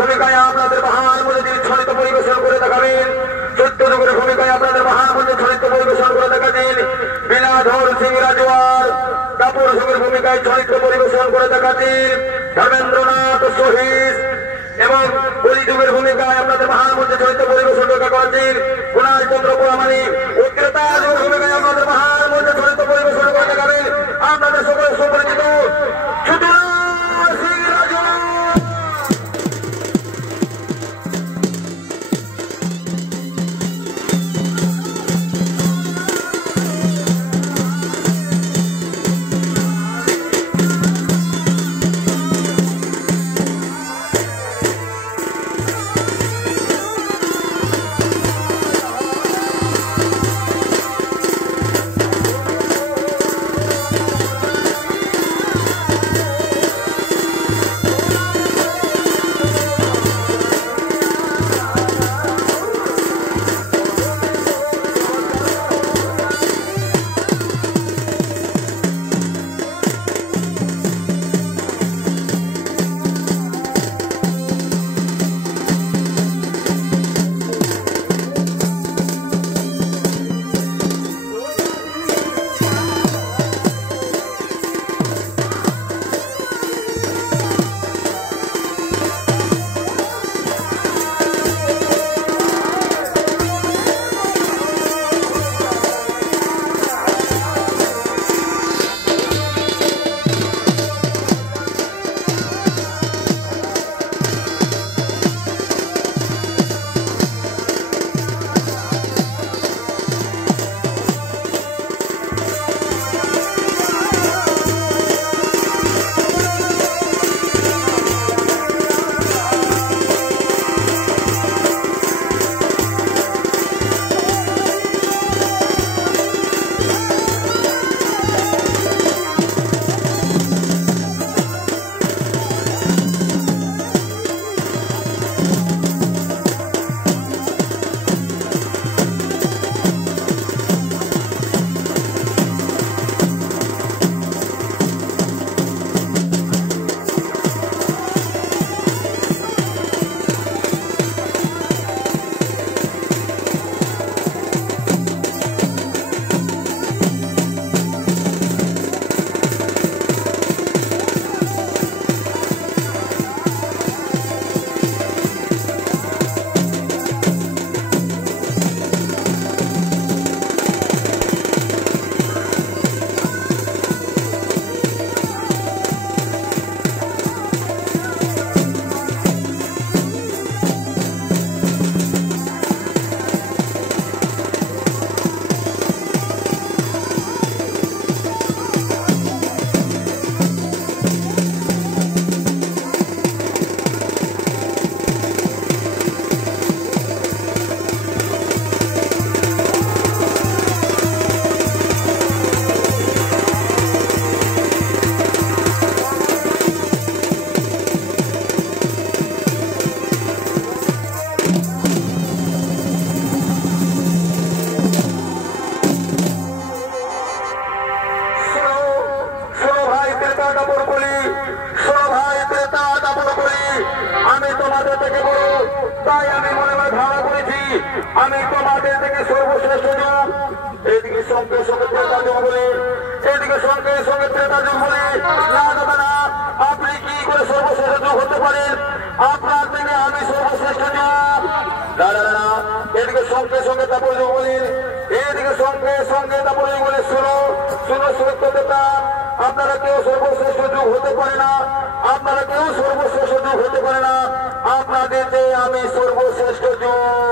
ভূমিকায় আপনাদের মহান মূল্যে ছড়িত পরিবেশন করে দেখাবেন। চৈত্র যুগের ভূমিকায় আপনাদের মহান মূল্যে ছড়িত পরিবেশন করে দেখাবেন বিলাধর সিং রাজওয়াল। কাপুর যুগের ভূমিকায় ছড়িত পরিবেশন করে দেখাবেন ধর্মেন্দ্রনাথ শহীদ এবং কলি যুগের ভূমিকায় আপনাদের মহান মূল্যে ছড়িত পরিবেশন করেছেন কুণাল চন্দ্র পুরামানি। উগ্রতা যুগের ভূমিকায় আপনাদের মহান মূল্যে ছড়িত পরিবেশন করে দেখাবেন আপনাদের সকলের সুপরিচিত ছোটরাজ সিং রাজওয়াল। আমি তোমাদের থেকে সর্বশ্রেষ্ঠ যুগ, এদিকে সঙ্গে সঙ্গে ত্রেতা যুগ বলি, এদিকে সঙ্গে সঙ্গে ত্রেতা যুগ বলি। না দাদা না, আপনি কি করে সর্বশ্রেষ্ঠ যুগ হতে পারেন? আপনার থেকে আমি সর্বশ্রেষ্ঠ যুগ। দাদা এদিকে সঙ্গে সঙ্গে তারপরে বলেন, এদিকে সঙ্গে সঙ্গে তারপরে বলে শোনো শোনো সত্যতা, আপনারা কেউ সর্বশ্রেষ্ঠ যুগ হতে পারে না, আপনারা কেউ সর্বশ্রেষ্ঠ যুগ হতে পারে না, আপনাদের আমি সর্বশ্রেষ্ঠ যুগ।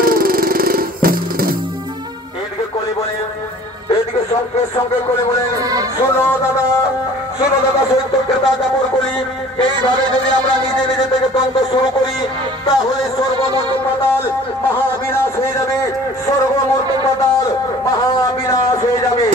এদিকে কলি বলেন, এদিকে সঙ্গে সঙ্গে করে বলেন শোনো দাদা সত্যতা কাপড় করি, এইভাবে যদি আমরা নিজে নিজে থেকে দ্বন্দ্ব শুরু করি তাহলে সর্বমর্ত পাতাল মহাবিনাশ হয়ে যাবে, সর্বমর্ত পাতাল মহাবিনাশ হয়ে যাবে।